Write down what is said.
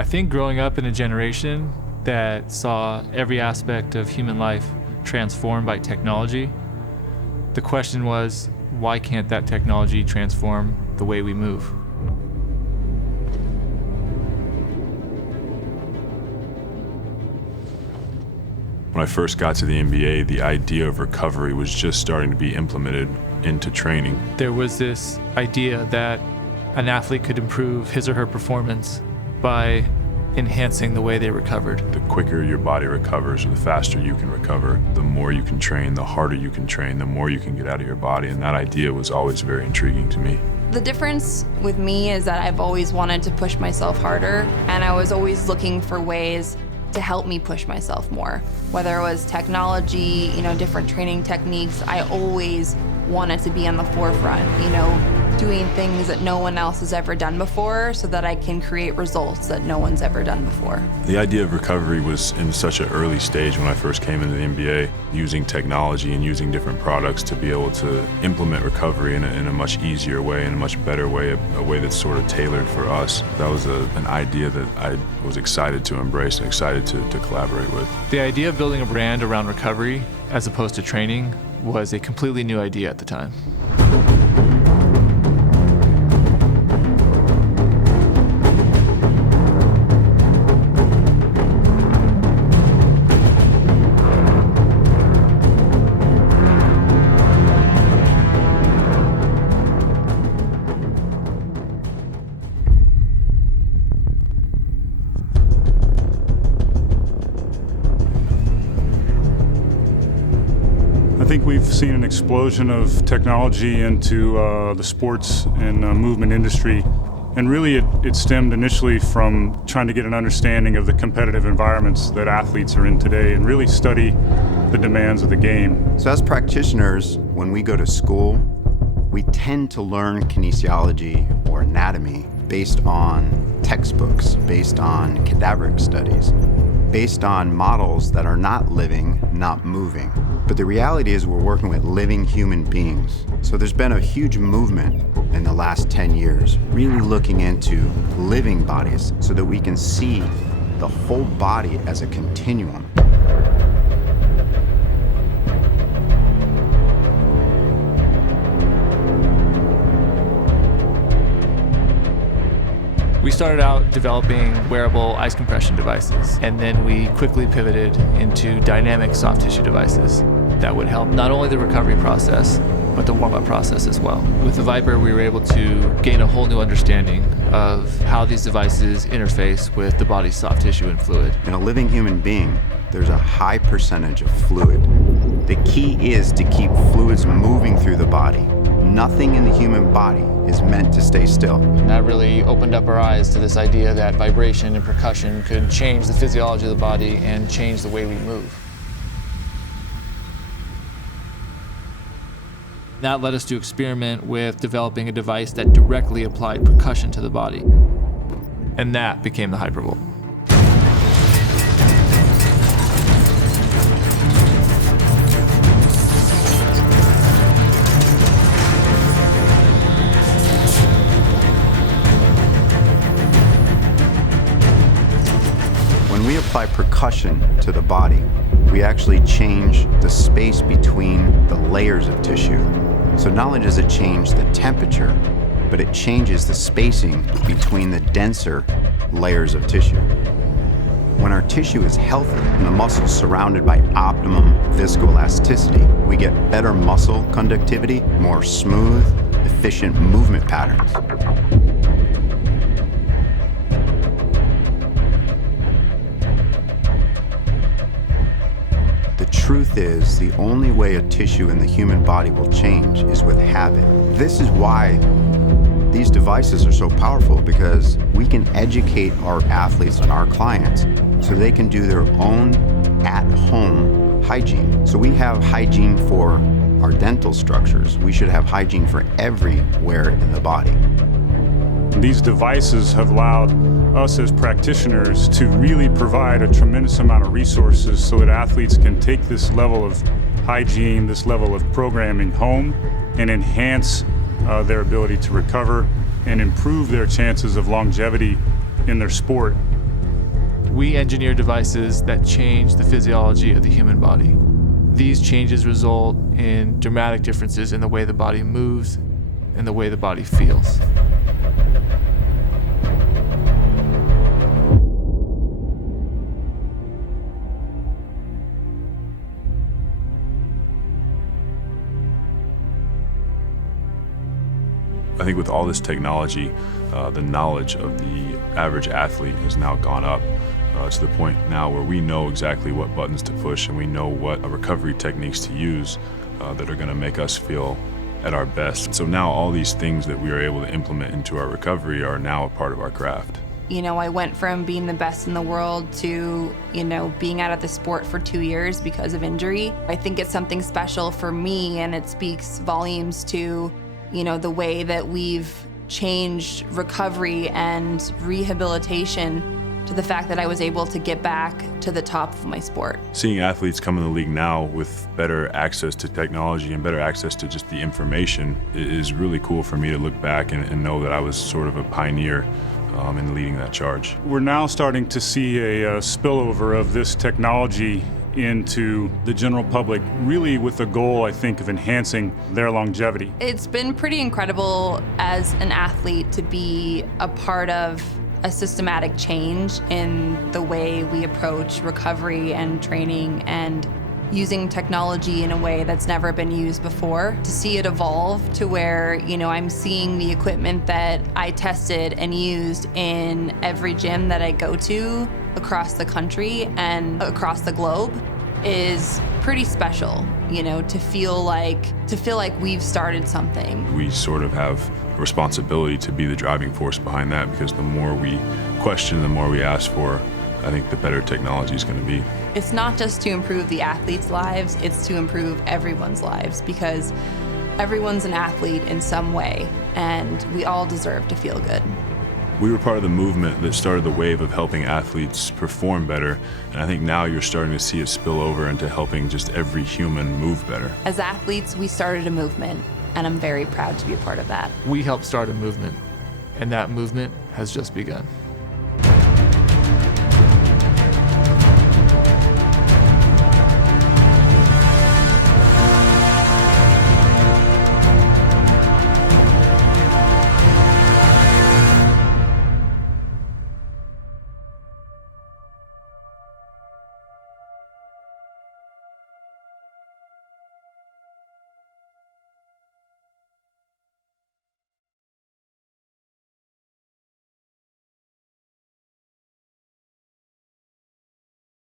I think growing up in a generation that saw every aspect of human life transformed by technology, the question was, why can't that technology transform the way we move? When I first got to the NBA, the idea of recovery was just starting to be implemented into training. There was this idea that an athlete could improve his or her performance by enhancing the way they recovered. The quicker your body recovers, or the faster you can recover, the more you can train, the harder you can train, the more you can get out of your body, and that idea was always very intriguing to me. The difference with me is that I've always wanted to push myself harder, and I was always looking for ways to help me push myself more. Whether it was technology, different training techniques, I always wanted to be on the forefront, doing things that no one else has ever done before so that I can create results that no one's ever done before. The idea of recovery was in such an early stage when I first came into the NBA, using technology and using different products to be able to implement recovery in a much easier way, in a much better way, a way that's sort of tailored for us. That was an idea that I was excited to embrace and excited to collaborate with. The idea of building a brand around recovery as opposed to training was a completely new idea at the time. I think we've seen an explosion of technology into the sports and movement industry. And really it stemmed initially from trying to get an understanding of the competitive environments that athletes are in today and really study the demands of the game. So as practitioners, when we go to school, we tend to learn kinesiology or anatomy based on textbooks, based on cadaveric studies, based on models that are not living, not moving. But the reality is we're working with living human beings. So there's been a huge movement in the last 10 years, really looking into living bodies so that we can see the whole body as a continuum. We started out developing wearable ice compression devices, and then we quickly pivoted into dynamic soft tissue devices that would help not only the recovery process, but the warm-up process as well. With the Viper, we were able to gain a whole new understanding of how these devices interface with the body's soft tissue and fluid. In a living human being, there's a high percentage of fluid. The key is to keep fluids moving through the body. Nothing in the human body is meant to stay still. And that really opened up our eyes to this idea that vibration and percussion could change the physiology of the body and change the way we move. That led us to experiment with developing a device that directly applied percussion to the body. And that became the HYPERICE. When we apply percussion to the body, we actually change the space between the layers of tissue. So not only does it change the temperature, but it changes the spacing between the denser layers of tissue. When our tissue is healthy and the muscle is surrounded by optimum viscoelasticity, we get better muscle conductivity, more smooth, efficient movement patterns. The truth is, the only way a tissue in the human body will change is with habit. This is why these devices are so powerful, because we can educate our athletes and our clients so they can do their own at-home hygiene. So we have hygiene for our dental structures. We should have hygiene for everywhere in the body. These devices have allowed us as practitioners to really provide a tremendous amount of resources so that athletes can take this level of hygiene, this level of programming home, and enhance their ability to recover and improve their chances of longevity in their sport We engineer devices that change the physiology of the human body. These changes result in dramatic differences in the way the body moves and the way the body feels. I think with all this technology, the knowledge of the average athlete has now gone up to the point now where we know exactly what buttons to push and we know what recovery techniques to use that are going to make us feel at our best. So now all these things that we are able to implement into our recovery are now a part of our craft. You know, I went from being the best in the world to, being out of the sport for 2 years because of injury. I think it's something special for me, and it speaks volumes to the way that we've changed recovery and rehabilitation to the fact that I was able to get back to the top of my sport. Seeing athletes come in the league now with better access to technology and better access to just the information is really cool for me to look back and know that I was sort of a pioneer in leading that charge. We're now starting to see a spillover of this technology into the general public, really with the goal, I think, of enhancing their longevity. It's been pretty incredible as an athlete to be a part of a systematic change in the way we approach recovery and training and using technology in a way that's never been used before. To see it evolve to where, I'm seeing the equipment that I tested and used in every gym that I go to across the country and across the globe is pretty special, to feel like we've started something. We sort of have a responsibility to be the driving force behind that, because the more we question, the more we ask for, I think the better technology is going to be. It's not just to improve the athletes' lives, it's to improve everyone's lives, because everyone's an athlete in some way, and we all deserve to feel good. We were part of the movement that started the wave of helping athletes perform better, and I think now you're starting to see it spill over into helping just every human move better. As athletes, we started a movement, and I'm very proud to be a part of that. We helped start a movement, and that movement has just begun.